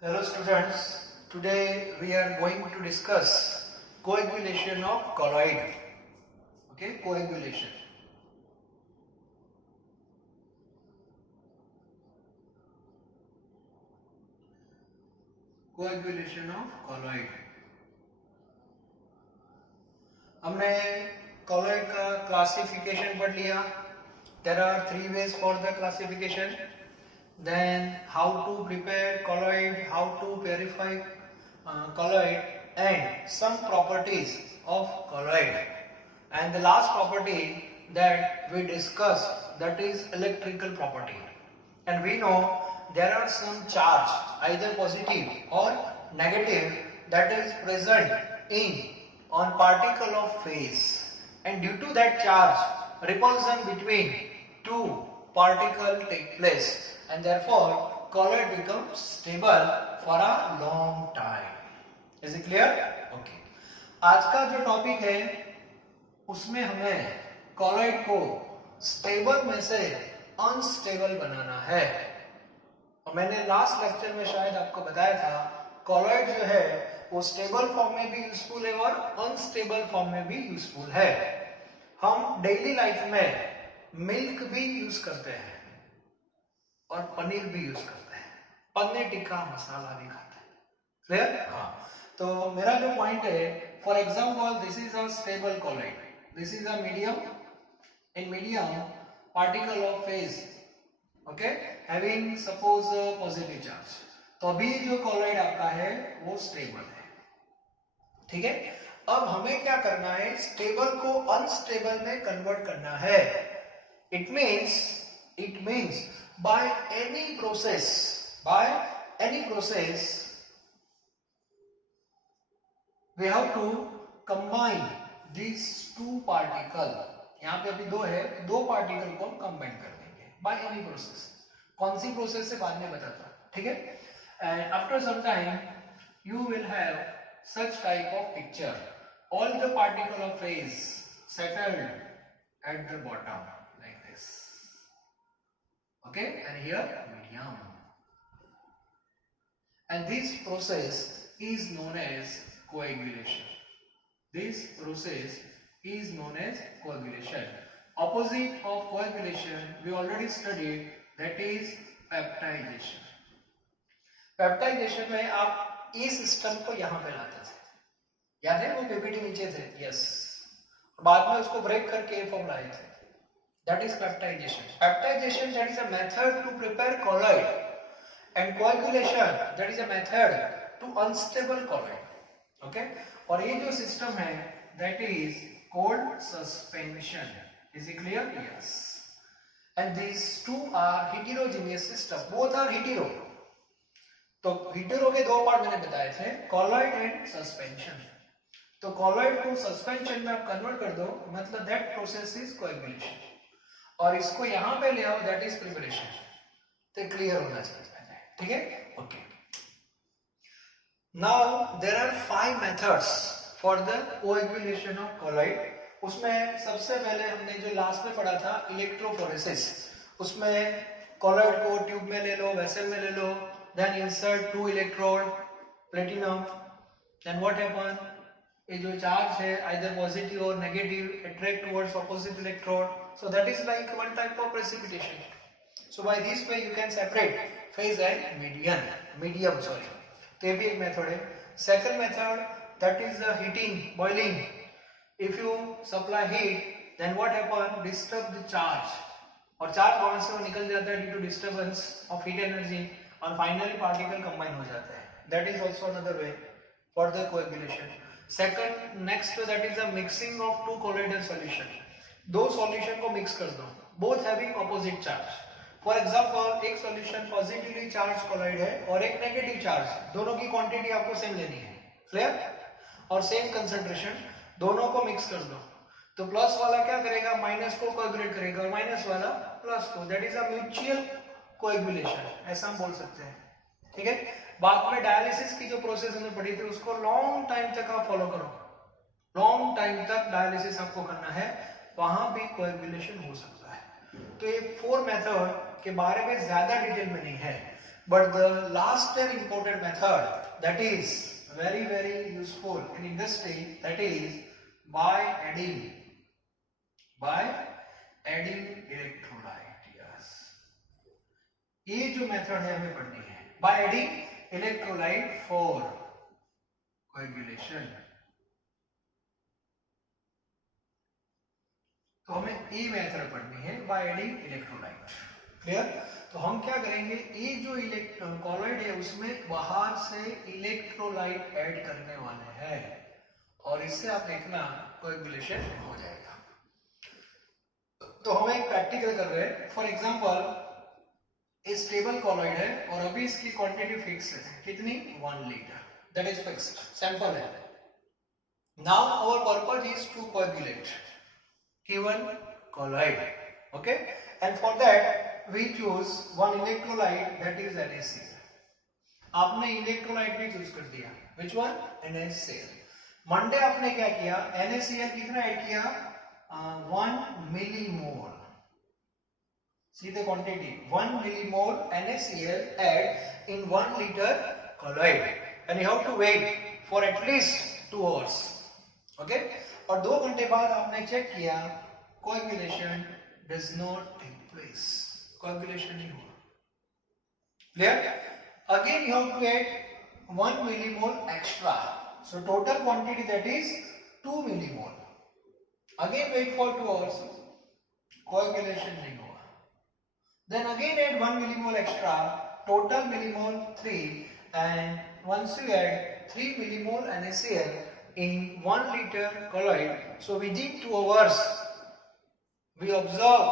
Hello students, today we are going to discuss coagulation of colloid. Okay, coagulation. Coagulation of colloid. हमने colloid का classification पढ़ लिया. There are three ways for the classification. Then how to prepare colloid, how to purify colloid, and some properties of colloid. And the last property that we discussed, that is electrical property. And we know there are some charge, either positive or negative, that is present in on particle of phase. And due to that charge, repulsion between two particles take place. And therefore colloid becomes stable for a long time. Is it clear? Okay. आज का जो topic है उसमें हमें colloid को stable में से unstable बनाना है. और मैंने लास्ट लेक्चर में शायद आपको बताया था colloid जो है वो स्टेबल फॉर्म में भी यूजफुल है और अनस्टेबल फॉर्म में भी यूजफुल है. हम डेली लाइफ में मिल्क भी यूज करते हैं और पनीर भी यूज करते हैं, पनीर टिक्का मसाला भी खाते हैं. क्लियर? हाँ. तो मेरा जो पॉइंट है, for example this is a stable colloid, this is a medium. In medium particle of phase, okay, having suppose positive charge. तो अभी जो colloid आपका है वो स्टेबल है. ठीक है. अब हमें क्या करना है, स्टेबल को अनस्टेबल में कन्वर्ट करना है. It means by any process we have to combine these two particle. यहाँ पे अभी दो है, दो पार्टिकल को हम कंबाइन कर देंगे by any process. कौन सी प्रोसेस से बाद में बताता हूँ. ठीक है. and after some time you will have such type of picture. All the particle of phase settled at the bottom like this. Okay, and here medium. And this process is known as coagulation. This process is known as coagulation. Opposite of coagulation we already studied, that is peptidation. Peptidation में आप E system को यहाँ पे लाते थे, याद है? वो PPT नीचे थे. यस. बाद में उसको ब्रेक करके फॉर्म लाए थे. That is peptidation. Peptidation, that is a method to prepare colloid, and coagulation, that is a method to unstable colloid. Okay? और ये जो सिस्टम है, that is called suspension. Is it clear? Yes. And these two are heterogeneous system. Both are hetero. तो hetero के दो part मैंने बताए थे, colloid and suspension. तो colloid को suspension में आप कन्वर्ट कर दो, मतलब that process is coagulation. और इसको यहां पे ले आओ, दैट इज प्रिपरेशन. तो क्लियर होना चाहिए. ठीक है. Okay. Now there are 5 methods for the coagulation of colloid. उसमें सबसे पहले हमने जो लास्ट में पढ़ा था इलेक्ट्रोफोरेसिस. उसमें colloid को ट्यूब में ले लो, वेसल में ले लो, then insert 2 electrode platinum. Then what happen, ये जो चार्ज है आइदर पॉजिटिव और negative attract towards opposite electrode. So that is like one type of precipitation. So by this way you can separate phase and medium. तो ये भी एक method है. Second method, that is the heating, boiling. If you supply heat, then what happen, disturb the charge. और charge वहां से निकल जाता है due to disturbance of heat energy, और finally particle combine हो जाता है. That is also another way for the coagulation. Second, next that is the mixing of two colloidal solution. दो सॉल्यूशन को मिक्स कर दो, both having opposite charge. For example एक solution positively charge colloid है और एक नेगेटिव चार्ज, दोनों की क्वांटिटी आपको सेम लेनी है. क्लियर? और सेम कंसंट्रेशन, दोनों को मिक्स कर दो. तो प्लस वाला क्या करेगा, माइनस को कोएगुलेट करेगा और माइनस वाला प्लस को. That is a mutual coagulation, ऐसा हम बोल सकते हैं. ठीक है. बाद में डायलिसिस की जो प्रोसेस हमने पढ़ी थी उसको लॉन्ग टाइम तक आप फॉलो करो. लॉन्ग टाइम तक डायलिसिस आपको करना है, वहां भी कोएगुलेशन हो सकता है. तो ये 4 मेथड के बारे में ज्यादा डिटेल में नहीं है. But the last and important method that is very useful in industry, that is by adding electrolyte. Yes, ये जो मेथड है हमें पढ़नी है, bye adding electrolyte for coagulation. तो हमें ये मेथड पढ़नी है बाय एडिंग इलेक्ट्रोलाइट। क्लियर? तो हम क्या करेंगे, ये जो कॉलॉइड है उसमें बाहर से इलेक्ट्रोलाइट ऐड करने वाले हैं और इससे आप देखना कोएगुलेशन हो जाएगा। तो हम एक प्रैक्टिकल कर रहे हैं। फॉर एग्जांपल स्टेबल कॉलॉइड है और अभी इसकी क्वांटिटी फिक्स है, कितनी? 1 litre, that is fixed, sample है। Now our purpose is to coagulate given colloid, okay, and for that we choose one electrolyte, that is NaCl. आपने इलेक्ट्रोलाइट भी choose कर दिया, which one? NaCl. मंडे आपने क्या किया, NaCl कितना add किया? 1 मिलीमोल, सीधे quantity 1 millimole NaCl add in 1 liter colloid and you have to wait for at least 2 hours, okay? और 2 घंटे बाद आपने चेक किया, coagulation does not take place, coagulation नहीं हुआ। Clear? Again you have to add 1 millimole extra, so total quantity that is 2 millimole. Again wait for 2 hours, coagulation नहीं हुआ। Then again add 1 millimole extra, total millimole 3, and once you add 3 millimole NaCl in 1 liter colloid, so within 2 hours we observe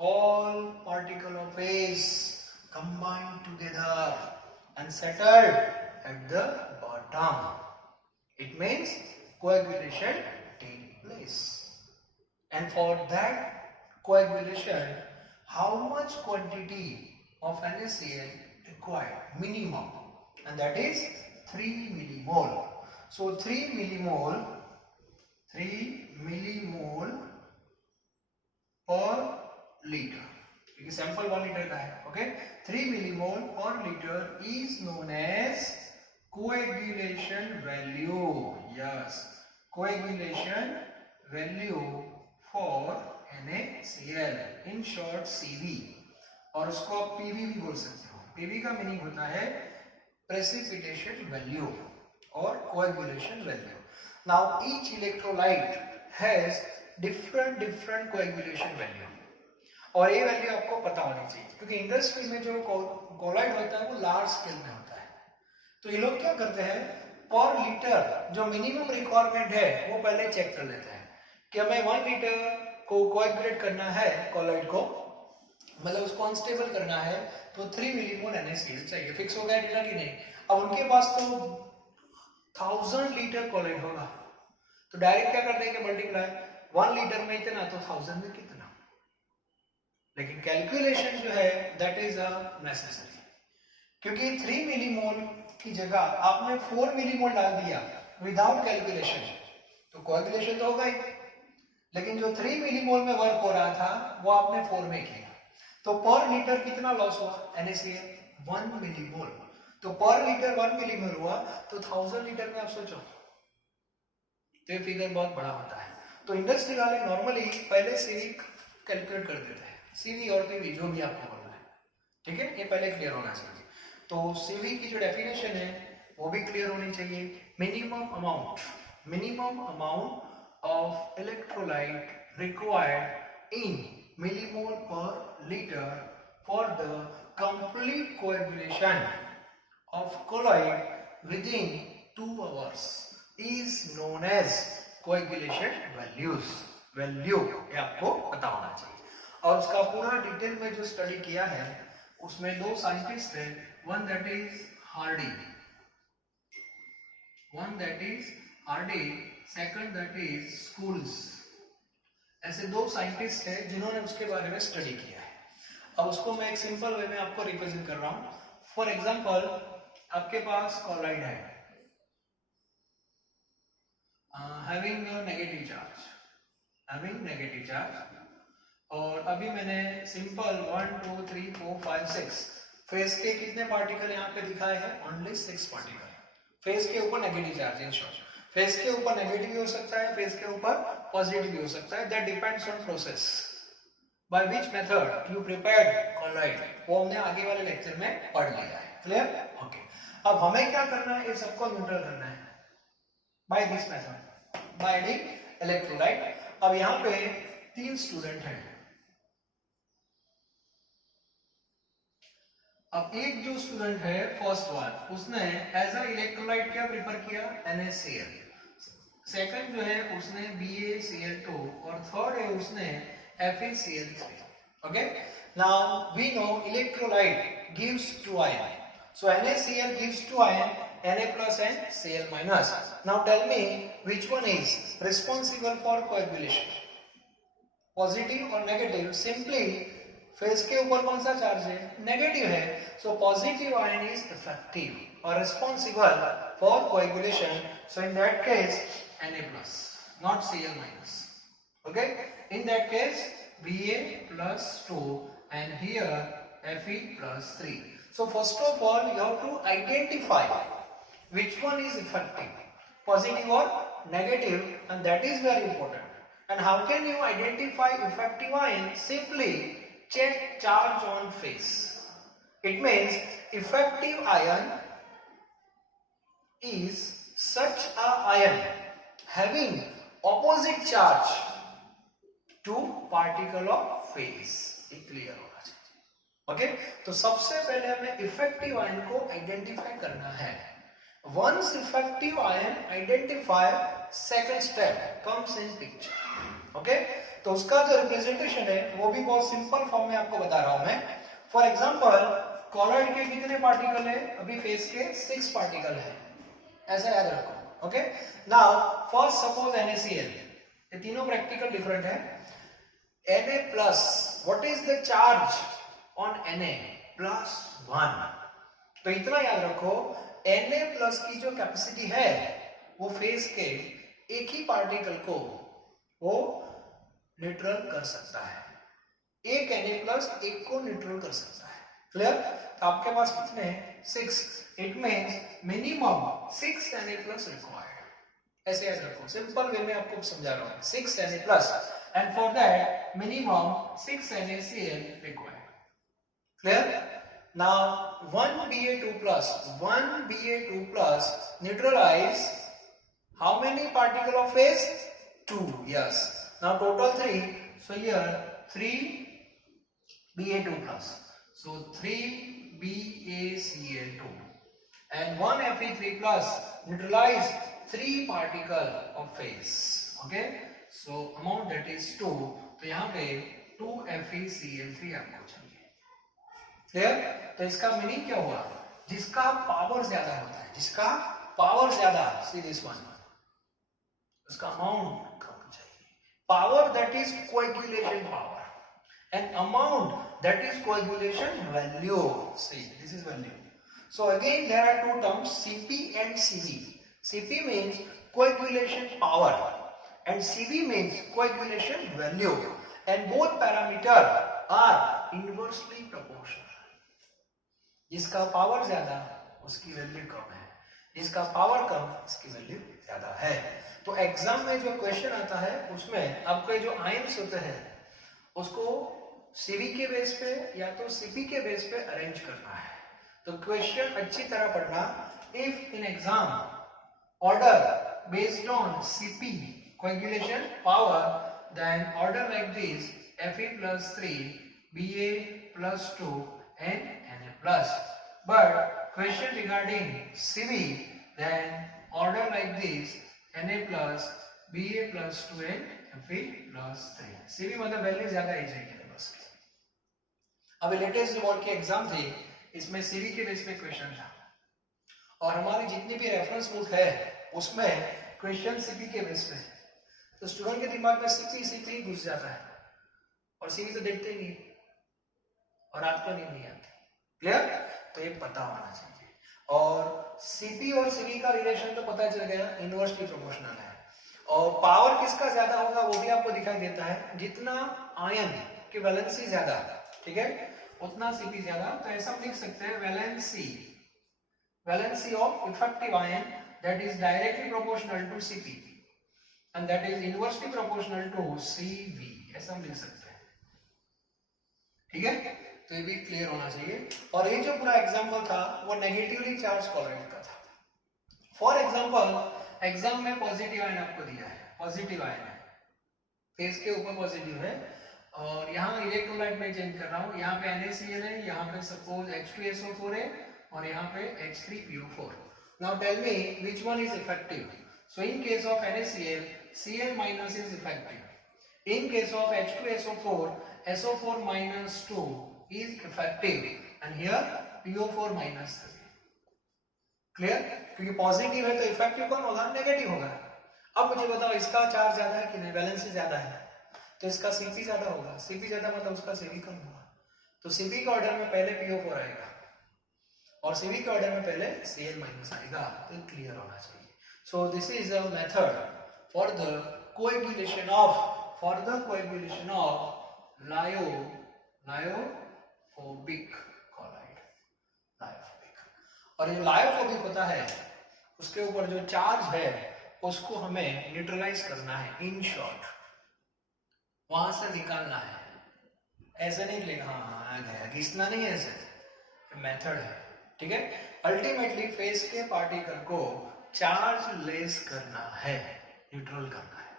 all particle of phase combined together and settled at the bottom. It means coagulation take place, and for that coagulation how much quantity of NaCl required? Minimum, and that is 3 millimole. So 3 millimole per liter, क्योंकि sample 1 litre का है, okay? 3 millimole per liter is known as coagulation value. Yes, coagulation value for NaCl, in short CV, और उसको आप PV भी बोल सकते हो। PV का मीनिंग होता है precipitation value or coagulation value. Now each electrolyte has different coagulation value, और ये वैल्यू आपको पता होनी चाहिए, क्योंकि इंडस्ट्री में जो कॉलॉइड होता है वो लार्ज स्केल में होता है। तो ये लोग क्या करते हैं, पर लीटर जो मिनिमम रिक्वायरमेंट है वो पहले चेक कर लेते हैं कि हमें 1 लीटर को कोएगुलेट करना है, कॉलॉइड को मतलब उसको अनस्टेबल करना है, तो 3 मिलीमोल NaCl चाहिए। फिक्स हो गया डेटा कि नहीं? अब उनके पास तो 1000 लीटर कॉलॉइड होगा, तो डायरेक्ट क्या कर देंगे, मल्टीप्लाई 1 लीटर में इतना तो 1000 में कितना। लेकिन कैलकुलेशन जो है दैट इज नेसेसरी, क्योंकि 3 मिलीमोल की जगह आपने 4 मिलीमोल डाल दिया विदाउट कैलकुलेशन, तो कोएगुलेशन तो होगा ही, लेकिन जो 3 मिलीमोल में वर्क हो रहा था वो आपने 4 में किया, तो पर लीटर कितना लॉस हुआ NaCl? 1 मिलीमोल। तो पर लीटर 1 मिलीमोल हुआ, तो 1000 लीटर में आप सोचो, तो ये फिगर बहुत बड़ा होता है। तो इंडस्ट्री वाले नॉर्मली पहले से ही कैलकुलेट कर देते हैं, CV और PV जो भी आपको बोलना है, ठीक है? ये पहले क्लियर होना चाहिए। तो CV की जो डेफिनेशन है वो भी क्लियर होनी चाहिए। Minimum amount of electrolyte required in millimole per liter for the complete coagulation of colloid within 2 hours is known as coagulation value ये आपको पता होना चाहिए। और उसका पूरा डिटेल में जो स्टडी किया है उसमें 2 साइंटिस्ट हैं, one that is Hardy, second that is Schulz। ऐसे 2 साइंटिस्ट हैं जिन्होंने उसके बारे में स्टडी किया है। अब उसको मैं एक सिंपल वे में आपको रिप्रेजेंट कर रहा हूं। फॉर एग्जांपल आपके पास कॉलॉइड है हैविंग नेगेटिव चार्ज, और अभी मैंने सिंपल 1 2 3 4 5 6 फेस के कितने पार्टिकल यहाँ पे दिखाए हैं? Only 6 particle. फेस के ऊपर negative charge in short. Face के ऊपर नेगेटिव भी हो सकता है, फेस के ऊपर पॉजिटिव भी हो सकता है। That depends on process by which method you prepared colloid, वो हमने आगे वाले लेक्चर में पढ़ लिया है। क्लियर? ओके। अब हमें क्या करना है? ये सबको न्यूट्रल करना है by this method, by adding electrolyte. अब यहाँ पे 3 स्टूडेंट हैं। अब एक जो स्टूडेंट है फर्स्ट वन, उसने एज अ इलेक्ट्रोलाइट क्या प्रिपेयर किया? NaCl। सेकंड जो है उसने BaCl2 और थर्ड है उसने FeCl3। Okay, now we know electrolyte gives 2 ion, so NaCl gives 2 ion, Na plus and Cl minus. Now tell me which one is responsible for coagulation, positive और negative? Simply face के ऊपर कौन सा charge है? Negative है, so positive ion is effective और responsible for coagulation, so in that case Na plus, not Cl minus. Okay, in that case Ba plus 2 and here Fe plus 3. So first of all you have to identify which one is effective, positive or negative, and that is very important. And how can you identify effective ion? Simply check charge on face. It means effective ion is such a ion having opposite charge to particle of phase. ये clear होना चाहिए। Okay, तो सबसे पहले हमें effective ion को identify करना है। Once effective ion identified, second step comes in picture. Okay, तो उसका जो रिप्रेजेंटेशन है वो भी बहुत सिंपल फॉर्म में आपको बता रहा हूं मैं। फॉर एग्जांपल कॉलॉइड के कितने पार्टिकल है? अभी फेस के 6 पार्टिकल है, ऐसा याद रखो। Okay, now first suppose NaCl, ये तीनों प्रैक्टिकल डिफरेंट है। Na plus, what is the charge on Na? +1। तो इतना याद रखो, Na प्लस की जो कैपेसिटी है वो फेस के एक ही पार्टिकल को वो न्यूट्रल कर सकता है। एक Na प्लस एक को न्यूट्रल कर सकता है। क्लियर? तो आपके पास कितने हैं? 6। It means minimum 6 Na plus required. ऐसे याद रखो, सिंपल वे में आपको समझा रहा हूं। 6 Na plus and for that minimum 6 NaCl required. Clear? Now 1 Ba2 plus neutralize how many particle of phase? 2. Yes. Now total 3. So here 3 Ba2 plus. So 3 BaCl2 and 1 Fe3 plus neutralize 3 particle of phase. Okay. So amount that is 2. तो यहाँ पे 2 FeCl3 आपको चाहिए। Clear? तो इसका meaning क्या हुआ? जिसका पावर ज्यादा होता है, जिसका पावर ज्यादा, सी दिस वन, उसका अमाउंट कम चाहिए। Power that is coagulation power and amount that is coagulation value. See this is value. So again there are 2 terms, Cp and Cv. Cp means coagulation power and Cv means coagulation value, and both parameter are inversely proportional. जिसका power ज्यादा उसकी value कम है, जिसका power कम उसकी value ज्यादा है। तो exam में जो क्वेश्चन आता है उसमें आपके जो आयन्स होते हैं उसको Cv के बेस पे या तो Cp के बेस पे अरेंज करना है। तो क्वेश्चन अच्छी तरह पढ़ना। If in exam order based on Cp coagulation power, then order like this: Fe plus 3, Ba plus 2 and Na plus. But question regarding Cv, then order like this: Na plus, Ba plus 2 and Fe plus 3. Cv मतलब value ज्यादा ही चाहिए बस। अभी latest board की exam थी, इसमें Cv के base पे क्वेश्चन था और हमारी जितनी भी रेफरेंस बुक है उसमें क्वेश्चन Cv के बेस पे। तो स्टूडेंट के दिमाग में Cp घुस जाता है और Cv तो देखते ही नहीं और आपको नहीं आती। क्लियर? तो ये पता होना चाहिए। और Cp और Cv का रिलेशन तो पता चल गया, इनवर्सली प्रोपोर्शनल है। और पावर किसका ज्यादा होगा वो भी आपको दिखाई देता है, जितना आयन की वैलेंसी ज्यादा, ठीक है, उतना Cp ज्यादा, तो ऐसा हम लिख सकते हैं valency of effective ion that is directly proportional to Cp and that is inversely proportional to Cv, ऐसा हम लिख सकते हैं। ठीक है, तो ये भी क्लियर होना चाहिए। और ये जो पूरा एग्जांपल था वो नेगेटिवली चार्ज कॉलोइड का था। फॉर एग्जांपल एग्जाम में पॉजिटिव आयन आपको दिया है, पॉजिटिव आयन है, फेस के ऊपर पॉजिटिव है, और यहाँ इलेक्ट्रोलाइट में चेंज कर रहा हूँ, यहाँ पे NaCl है, यहाँ पे सपोज H2SO4 है, और यहाँ पे H3PO4। Now tell me which one is effective. So in case of NaCl, Cl minus is effective. In case of H2SO4, SO4 minus 2 is effective, and here PO4 minus 3. Clear? क्योंकि positive है तो effective कौन होगा? Negative होगा। अब मुझे बताओ इसका चार्ज ज्यादा है कि नहीं? वैलेंसी ज्यादा है तो इसका Cp ज्यादा होगा, Cp ज्यादा मतलब उसका Cv कम होगा, तो Cp के ऑर्डर में पहले PO4 आएगा और Cv के ऑर्डर में पहले Cl माइनस आएगा, तो क्लियर होना चाहिए। So this is a method for the coagulation of lyophobic colloid, lyophobic. और ये लायोफोबिक होता है, उसके ऊपर जो चार्ज है उसको हमें न्यूट्रलाइज करना है, इन शॉर्ट वहां से निकालना है। ऐसे नहीं लेगा, हाँ घिसना नहीं है, ऐसे मेथड है। ठीक है, अल्टीमेटली फेस के पार्टिकल को चार्ज लेस करना है, न्यूट्रल करना है,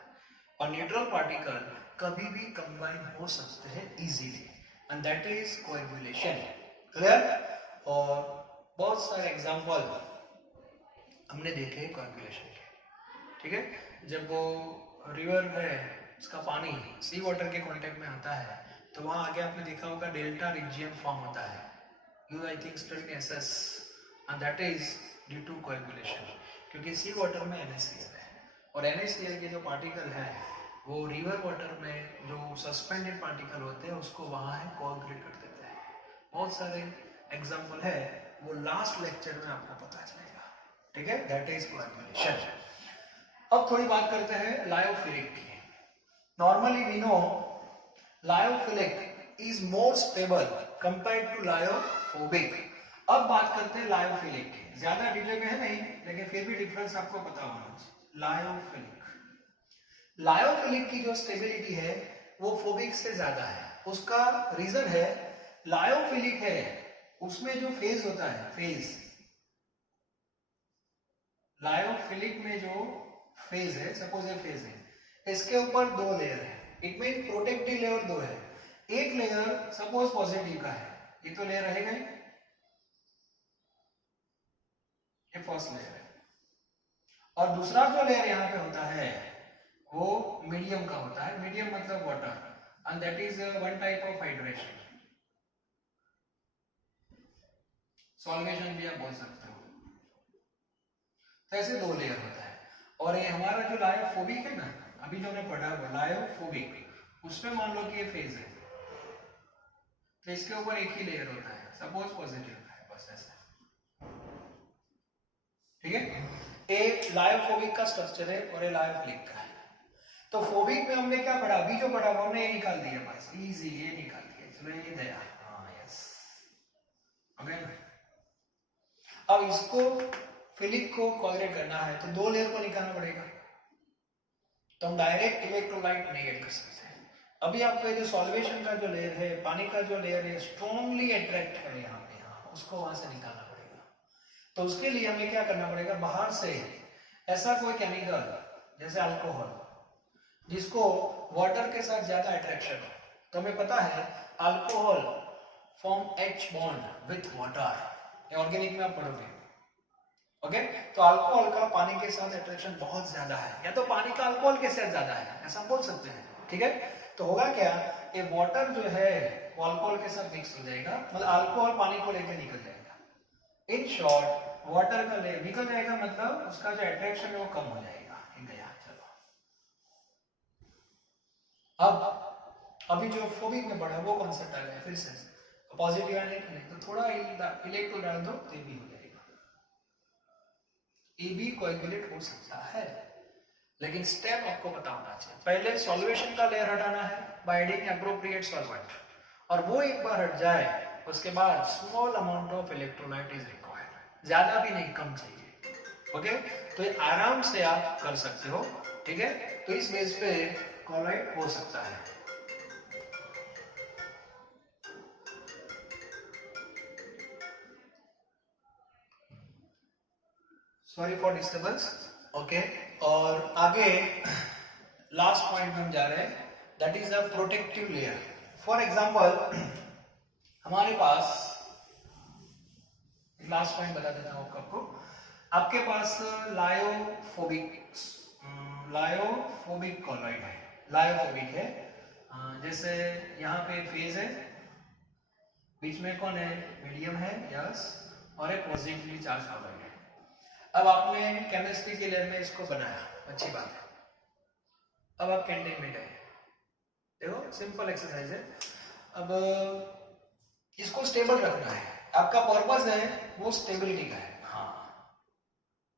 और न्यूट्रल पार्टिकल कभी भी कंबाइन हो सकते हैं easily, and that is coagulation. Clear? और बहुत सारे एग्जांपल हमने देखे कोएगुलेशन के। ठीक है, जब वो रिवर में उसका पानी सी वाटर के कांटेक्ट में आता है तो वहां आगे आपने देखा होगा डेल्टा रीजियन फॉर्म होता है, you I think study SS, and that is due to coagulation, क्योंकि सी वाटर में NaCl है और NaCl के जो पार्टिकल है वो रिवर वाटर में जो सस्पेंडेड पार्टिकल होते हैं उसको वहां है कोएगुलेट कर देते हैं। बहुत सारे एग्जांपल है, वो लास्ट लेक्चर में आपको पता चलेगा। ठीक है, दैट इज कोएगुलेशन। अब थोड़ी बात करते हैं लायोफिलिक की। Normally we know lyophilic is more stable compared to lyophobic. अब बात करते हैं लायोफिलिक की, ज्यादा डिटेल में है नहीं लेकिन फिर भी डिफरेंस आपको पता होना चाहिए। लायोफिलिक की जो स्टेबिलिटी है वो फोबिक से ज्यादा है। उसका रीजन है, लायोफिलिक है उसमें जो फेज होता है, फेज, लायोफिलिक में जो फेज है, सपोज ये फेज है, इसके ऊपर दो लेयर है, इट मीन प्रोटेक्टिव लेयर दो है। एक लेयर सपोज पॉजिटिव का है, ये तो लेयर रहेगा ही, ये फर्स्ट लेयर है, और दूसरा जो लेयर यहाँ पे होता है वो मीडियम का होता है। मीडियम मतलब water, and that is one type of hydration, solvation भी आप बोल सकते हो। तो ऐसे दो लेयर होता है, और ये हमारा जो लायोफोबिक है ना, अभी जो हमने पढ़ा वो लायोफोबिक, उसमें मान लो कि ये फेज है तो इसके ऊपर एक ही लेयर होता है, सपोज पॉजिटिव है, बस ऐसा। ठीक है, एक लायोफोबिक का स्ट्रक्चर है और ये लायोफिलिक का है। तो फोबिक में हमने क्या पढ़ा, अभी जो पढ़ा वो हमने ये निकाल दिया, बस इजी, ये निकाल दिया, चलो ये दया, हाँ यस, ओके। अब इसको फिलिक को कोएगुलेट करना है तो दो लेयर को निकालना पड़ेगा, तो हम डायरेक्ट इलेक्ट्रोलाइट नहीं ऐड कर सकते। अभी आपको जो सॉल्वेशन का जो लेयर है, पानी का जो लेयर है, स्ट्रॉन्गली अट्रैक्ट है यहाँ पे, यहाँ उसको वहां से निकालना पड़ेगा। तो उसके लिए हमें क्या करना पड़ेगा, बाहर से ऐसा कोई केमिकल जैसे अल्कोहल जिसको वाटर के साथ ज्यादा अट्रैक्शन हो। तो हमें पता है alcohol form H bond with water, ये ऑर्गेनिक में आप पढ़ोगे। ओके, तो अल्कोहल का पानी के साथ अट्रैक्शन बहुत ज्यादा है, या तो पानी का अल्कोहल के साथ ज्यादा है, ऐसा बोल सकते हैं। ठीक है, तो होगा क्या, ये वाटर जो है वो अल्कोहल के साथ मिक्स हो जाएगा, मतलब अल्कोहल पानी को लेकर निकल जाएगा। इन शॉर्ट वाटर का लेयर निकल जाएगा, मतलब उसका जो अट्रैक्शन है वो कम हो जाएगा। गया, चलो अब अभी जो फोबिक में पढ़ा वो कॉन्सेप्ट आ गया, फिर से पॉजिटिव आने के लिए तो थोड़ा इलेक्ट्रो डाल दो तो भी हो जाएगा, ये भी कोएगुलेट हो सकता है, लेकिन स्टेप आपको पता होना चाहिए। पहले सॉल्वेशन का लेयर हटाना है बाय एडिंग एप्रोप्रिएट सॉल्वेंट, और वो एक बार हट जाए उसके बाद small amount of electrolyte is required, ज्यादा भी नहीं, कम चाहिए। ओके, तो ये आराम से आप कर सकते हो, ठीक है। तो इस बेस पे कॉलॉइड हो सकता है। Sorry for disturbance. ओके, और आगे लास्ट पॉइंट में हम जा रहे हैं, that is the protective layer. For example हमारे पास, लास्ट पॉइंट बता देता हूं आपको, आपके पास लायोफोबिक कॉलॉइड है, लायोफोबिक है। जैसे यहाँ पे फेज है, बीच में कौन है, मीडियम है, यस, और एक पॉजिटिवली चार्ज कॉलॉइड है। अब आपने केमिस्ट्री के लैब में इसको बनाया, अच्छी बात है। अब आप कैंटीन में गए, देखो सिंपल एक्सरसाइज है। अब इसको स्टेबल रखना है, आपका पर्पस है वो स्टेबिलिटी का है। हाँ,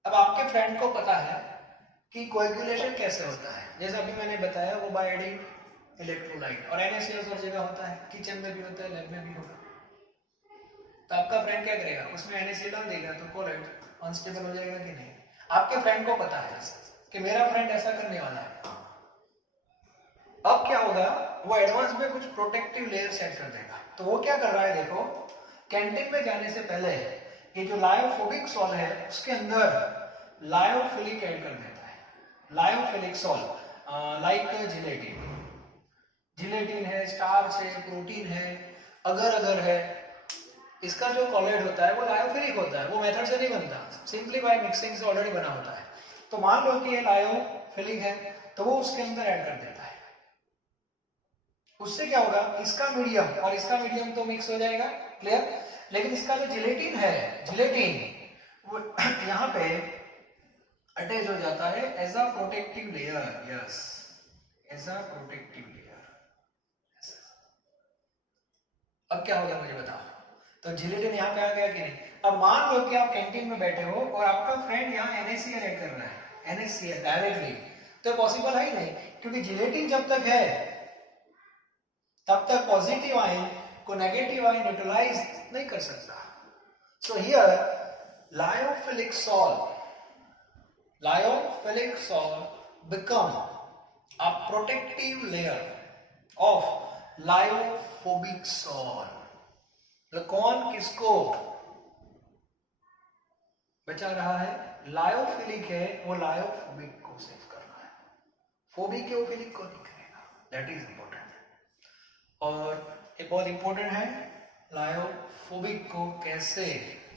अब आपके फ्रेंड को पता है कि कोएगुलेशन कैसे होता है, जैसे अभी मैंने बताया, वो बाय एडिंग इलेक्ट्रोलाइट, और NaCl हर जगह होता है, किचन में भी होता है, लैब में भी होगा। तो आपका फ्रेंड क्या करेगा, उसमें NaCl डाल देगा तो कॉलॉइड अनस्टेबल हो जाएगा कि नहीं। आपके फ्रेंड को पता है कि मेरा फ्रेंड ऐसा करने वाला है। अब क्या होगा, वो एडवांस में कुछ प्रोटेक्टिव लेयर सेट कर देगा। तो वो क्या कर रहा है, देखो, कैंटीन में जाने से पहले ये जो लायोफोबिक सॉल है उसके अंदर लायोफिलिक ऐड कर देता है। लायोफिलिक सॉल लाइक जिलेटिन है, स्टार्च है, प्रोटीन है, अगर है, इसका जो कॉलॉइड होता है वो लायोफिलिक होता है, वो मेथड से नहीं बनता, सिंपली बाय मिक्सिंग से ऑलरेडी बना होता है। तो मान लो कि ये लायोफिलिक है, तो वो उसके अंदर ऐड कर देता है। उससे क्या होगा, इसका मीडियम और इसका मीडियम तो मिक्स हो जाएगा, क्लियर। लेकिन इसका जो जिलेटिन है, जिलेटिन वो यहाँ पे अटैच हो जाता है as a protective layer, yes, as a protective layer. अब क्या होगा मुझे बताओ, तो जिलेटिन यहाँ पे आ गया कि नहीं। अब मान लो कि आप कैंटीन में बैठे हो और आपका फ्रेंड यहाँ NaCl ऐड कर रहा है, NaCl डायरेक्टली, तो पॉसिबल है ही नहीं, क्योंकि जिलेटिन जब तक है तब तक पॉजिटिव आयन को नेगेटिव आयन न्यूट्रलाइज नहीं कर सकता। So here lyophilic sol become a protective layer of lyophobic sol. तो कौन किसको बचा रहा है, लायोफिलिक है वो लायोफोबिक को सेव कर रहा है, फोबिक के फिलिक को नहीं करेगा, दैट इज इंपॉर्टेंट। और एक बहुत इंपॉर्टेंट है, लायोफोबिक को कैसे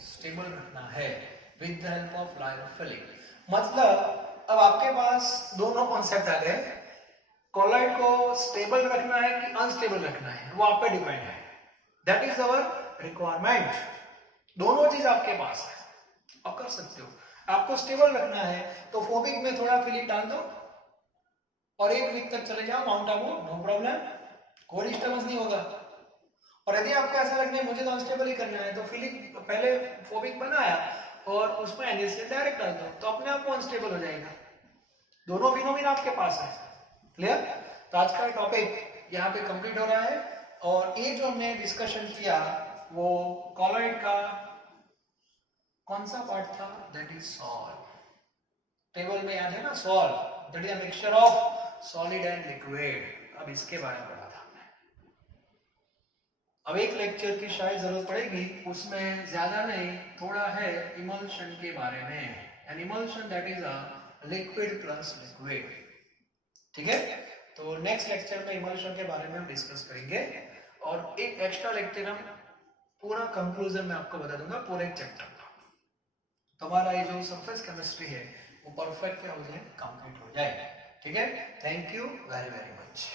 स्टेबल रखना है with the help of lyophilic. मतलब अब आपके पास दोनों कॉन्सेप्ट आ गए, कॉलॉइड को स्टेबल रखना है कि अनस्टेबल रखना है, वो आप पे डिपेंड है, दैट इज अवर रिक्वायरमेंट। दोनों चीज आपके पास है, आप कर सकते हो। आपको स्टेबल रखना है तो फोबिक में थोड़ा फिलिक डाल दो और 1 वीक तक चले जाओ माउंट आबू, नो प्रॉब्लम, कोई डिस्टर्बेंस नहीं होगा। और यदि आपको ऐसा लगना है मुझे तो अनस्टेबल ही करना है, तो फिलिक पहले फोबिक बनाया और उसमें NaCl डायरेक्ट डाल दो, तो अपने आप वो अनस्टेबल हो जाएगा। दोनों फिनोमिना आपके पास है, क्लियर। तो आज का टॉपिक यहाँ पे कंप्लीट हो रहा है, और ये जो हमने डिस्कशन किया वो कॉलॉइड का कौन सा पार्ट था, दैट इज सॉल। टेबल में याद है ना, sol that is a mixture of solid and liquid. अब इसके बारे में पढ़ा था हमने। अब एक लेक्चर की शायद जरूरत पड़ेगी, उसमें ज्यादा नहीं, थोड़ा है इमल्शन के बारे में, N emulsion that is a liquid plus liquid, ठीक है। तो नेक्स्ट लेक्चर में इमल्शन के बारे में हम डिस्कस करेंगे, और एक एक्स्ट्रा लेक्चर हम पूरा कंक्लूजन में आपको बता दूंगा पूरे चैप्टर का। तुम्हारा ये जो सरफेस केमिस्ट्री है वो परफेक्ट हो जाए, कंप्लीट हो जाए, ठीक है। Thank you very very much.